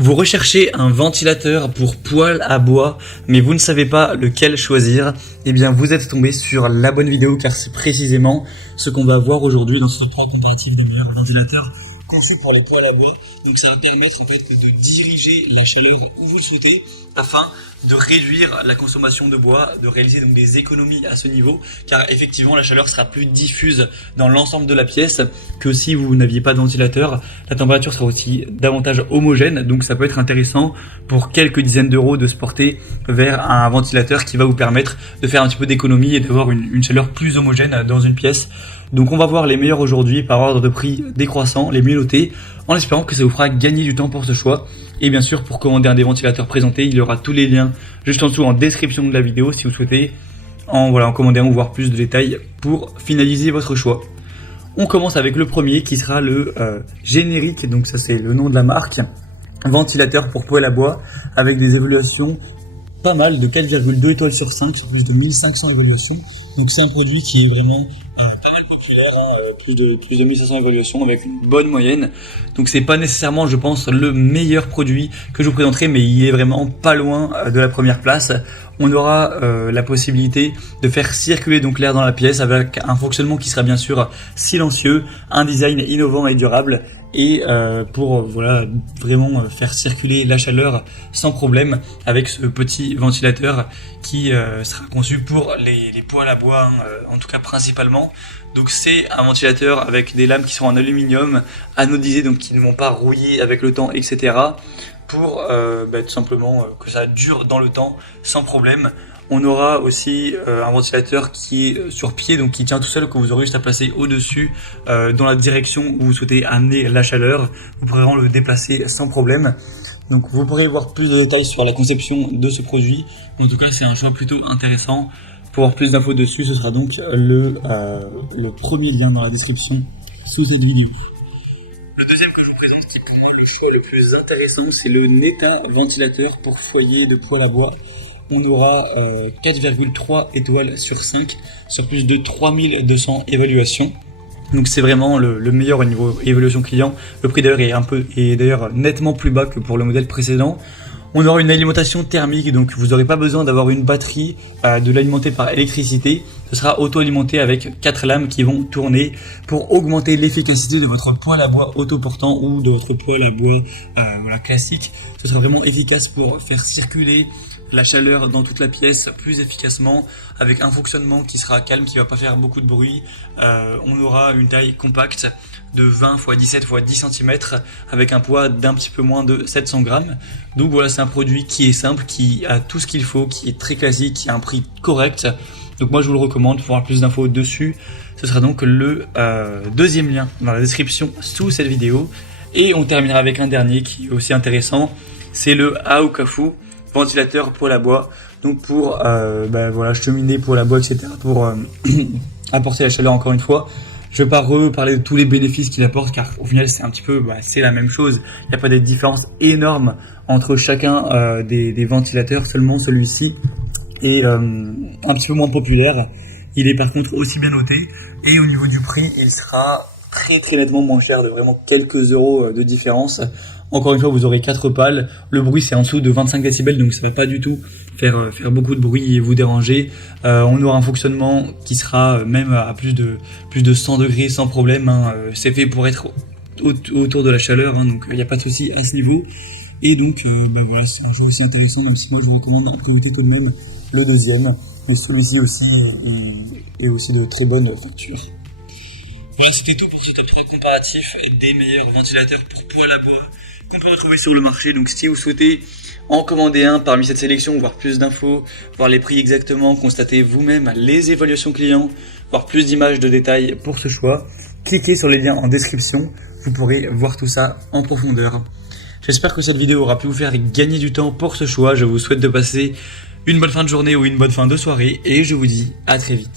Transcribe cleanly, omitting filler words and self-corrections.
Vous recherchez un ventilateur pour poêle à bois, mais vous ne savez pas lequel choisir. Eh bien, vous êtes tombé sur la bonne vidéo car c'est précisément ce qu'on va voir aujourd'hui dans ce top 3 comparatif des meilleurs ventilateurs conçus pour la poêle à bois. Donc ça va permettre en fait de diriger la chaleur où vous le souhaitez afin de réduire la consommation de bois, de réaliser donc des économies à ce niveau, car effectivement la chaleur sera plus diffuse dans l'ensemble de la pièce que si vous n'aviez pas de ventilateur. La température sera aussi davantage homogène, donc ça peut être intéressant pour quelques dizaines d'euros de se porter vers un ventilateur qui va vous permettre de faire un petit peu d'économie et d'avoir une chaleur plus homogène dans une pièce. Donc on va voir les meilleurs aujourd'hui par ordre de prix décroissant, les mieux notés, en espérant que ça vous fera gagner du temps pour ce choix. Et bien sûr, pour commander un des ventilateurs présentés, il y aura tous les liens juste en dessous en description de la vidéo si vous souhaitez en commander un ou voir plus de détails pour finaliser votre choix. On commence avec le premier qui sera le générique, donc ça c'est le nom de la marque, ventilateur pour poêle à bois avec des évaluations pas mal de 4,2 étoiles sur 5 sur plus de 1500 évaluations. Donc c'est un produit qui est vraiment pas mal populaire, plus de 1500 évaluations avec une bonne moyenne. Donc c'est pas nécessairement, je pense, le meilleur produit que je vous présenterai, mais il est vraiment pas loin de la première place. On aura la possibilité de faire circuler donc l'air dans la pièce avec un fonctionnement qui sera bien sûr silencieux, un design innovant et durable. Et pour voilà vraiment faire circuler la chaleur sans problème avec ce petit ventilateur qui sera conçu pour les poêles à bois, en tout cas principalement. Donc c'est un ventilateur avec des lames qui sont en aluminium anodisées, donc qui ne vont pas rouiller avec le temps, etc. pour tout simplement que ça dure dans le temps sans problème. On aura aussi un ventilateur qui est sur pied, donc qui tient tout seul, que vous aurez juste à placer au-dessus dans la direction où vous souhaitez amener la chaleur. Vous pourrez vraiment le déplacer sans problème. Donc vous pourrez voir plus de détails sur la conception de ce produit. En tout cas, c'est un choix plutôt intéressant. Pour avoir plus d'infos dessus, ce sera donc le premier lien dans la description sous cette vidéo. Le deuxième que je vous présente, qui est pour moi le choix le plus intéressant, c'est le Neta ventilateur pour foyer de poêle à bois. On aura 4,3 étoiles sur 5 sur plus de 3200 évaluations. Donc c'est vraiment le meilleur au niveau évaluation client. Le prix d'ailleurs est d'ailleurs nettement plus bas que pour le modèle précédent. On aura une alimentation thermique, donc vous n'aurez pas besoin d'avoir une batterie, de l'alimenter par électricité. Ce sera auto-alimenté avec 4 lames qui vont tourner pour augmenter l'efficacité de votre poêle à bois autoportant ou de votre poêle à bois classique. Ce sera vraiment efficace pour faire circuler la chaleur dans toute la pièce plus efficacement avec un fonctionnement qui sera calme, qui va pas faire beaucoup de bruit. On aura une taille compacte de 20 x 17 x 10 cm avec un poids d'un petit peu moins de 700 grammes. Donc voilà, c'est un produit qui est simple, qui a tout ce qu'il faut, qui est très classique, qui a un prix correct. Donc moi je vous le recommande. Pour avoir plus d'infos dessus, ce sera donc le deuxième lien dans la description sous cette vidéo. Et on terminera avec un dernier qui est aussi intéressant, c'est le Aokafu ventilateur poêle à bois, donc pour cheminer poêle à bois, etc. pour apporter la chaleur. Encore une fois, je vais pas reparler de tous les bénéfices qu'il apporte, car au final c'est un petit peu c'est la même chose. Il n'y a pas de différence énorme entre chacun des ventilateurs, seulement celui-ci est un petit peu moins populaire. Il est par contre aussi bien noté, et au niveau du prix il sera très nettement moins cher, de vraiment quelques euros de différence. Encore une fois, vous aurez 4 pales. Le bruit, c'est en dessous de 25 décibels, donc ça ne va pas du tout faire beaucoup de bruit et vous déranger. On aura un fonctionnement qui sera même à plus de 100 degrés sans problème. C'est fait pour être autour de la chaleur, donc il n'y a pas de souci à ce niveau. Et donc, c'est un choix aussi intéressant, même si moi je vous recommande en priorité tout de même le deuxième. Mais celui-ci aussi est aussi de très bonne facture. Voilà, c'était tout pour ce top 3 comparatif des meilleurs ventilateurs pour poêle à bois qu'on peut retrouver sur le marché. Donc si vous souhaitez en commander un parmi cette sélection, voir plus d'infos, voir les prix exactement, constater vous-même les évaluations clients, voir plus d'images de détails pour ce choix, cliquez sur les liens en description, vous pourrez voir tout ça en profondeur. J'espère que cette vidéo aura pu vous faire gagner du temps pour ce choix. Je vous souhaite de passer une bonne fin de journée ou une bonne fin de soirée et je vous dis à très vite.